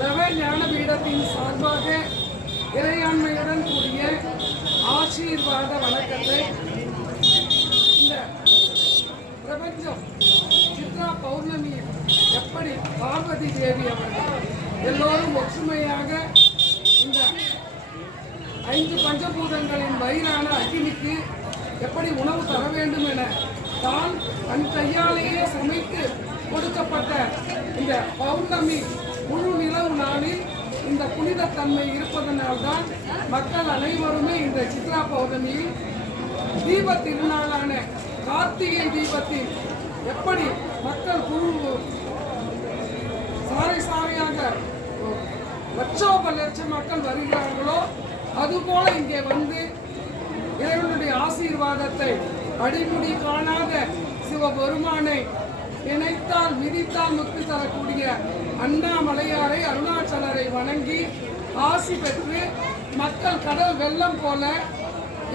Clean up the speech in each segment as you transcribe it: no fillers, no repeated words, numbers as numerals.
தவ ஞான பீடத்தின் சார்பாக இறையாண்மையுடன் கூடிய ஆசீர்வாத வணக்கத்தை இந்த பிரபஞ்சம் சித்ரா பௌர்ணமி எப்படி பார்வதி தேவி அவர்கள் எல்லோரும் ஒற்றுமையாக இந்த 5 பஞ்சபூதங்களின் வயிறான அக்னிக்கு எப்படி உணவு தர வேண்டும் என தான் தன் கையாலேயே சமைத்து கொடுக்கப்பட்ட இந்த பௌர்ணமி முழு நிலவு நாளில் இந்த புனிதத்தன்மை இருப்பதனால்தான் மக்கள் அனைவருமே இந்த சித்ரா பௌர்ணமியில் தீப திருநாளான கார்த்திகை தீபத்தில் எப்படி மக்கள் சாறை சாறையாக லட்சம் மக்கள் வருகிறார்களோ அதுபோல இங்கே வந்து இறைவனுடைய ஆசீர்வாதத்தை அடிமுடி காணாத சிவபெருமானை நினைத்தால் மிதித்தால் முக்தி தரக்கூடிய அண்ணாமலையாரை அருணாச்சலரை வணங்கி ஆசி பெற்று மக்கள் கடல் வெள்ளம் போல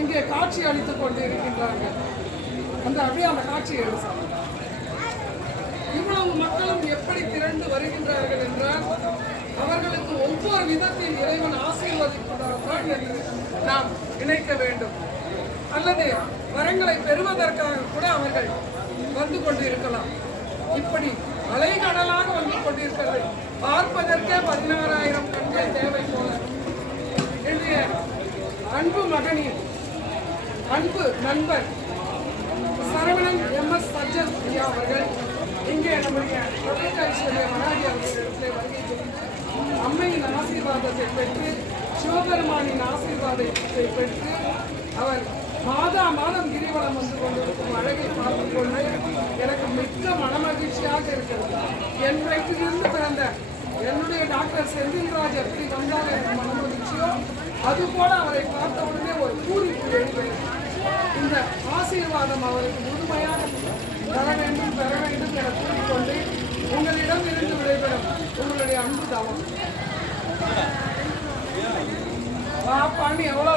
இங்கே காட்சி அளித்துக் கொண்டு இருக்கின்றார்கள். அப்படியே அந்த காட்சியை எடுத்தாங்க. இவ்வளவு மக்களும் எப்படி திரண்டு வருகின்றார்கள் என்றால் அவர்களுக்கு ஒவ்வொரு விதத்தில் இறைவன் ஆசீர்வதிப்பதாக என்று நாம் நினைக்க வேண்டும். அல்லது வரங்களை பெறுவதற்காக கூட அவர்கள் வந்து கொண்டிருக்கலாம். இப்படி அலைகடலாக வந்து கொண்டிருக்கிறது. பார்ப்பதற்கே 16,000 கண்கள் தேவை போல என்னுடைய அன்பு மகனின் அன்பு நண்பர் சரவணன் MS சஜ்ஜன் ஐயா அவர்கள் இங்கே நம்முடைய ஐஸ்வர்யா மகாராஜி அவர்களிடத்திலே வருகை அம்மையின் ஆசீர்வாதத்தை பெற்று சிவபெருமானின் ஆசீர்வாதத்தை பெற்று அவர் மாதம் கிரிவலம் வந்து கொண்டிருக்கும் அழகை பார்த்துக் கொண்டு எனக்கு மிக்க மனமகிழ்ச்சியாக இருக்கிறது. என் வயிற்றிலிருந்து பிறந்த என்னுடைய டாக்டர் செந்தில்ராஜ் எப்படி வந்தால் எனக்கு மனமகிழ்ச்சியோ அதுபோல அவரை பார்த்தவுடனே ஒரு பூரிப்பு எழுகிறது. இந்த ஆசீர்வாதம் அவருக்கு முழுமையாக பெற வேண்டும் என கூறிக்கொண்டு உங்களிடம் இருந்து விடைபெறும் உங்களுடைய அன்பு தவம் பாப்பான்னு எவ்வளவு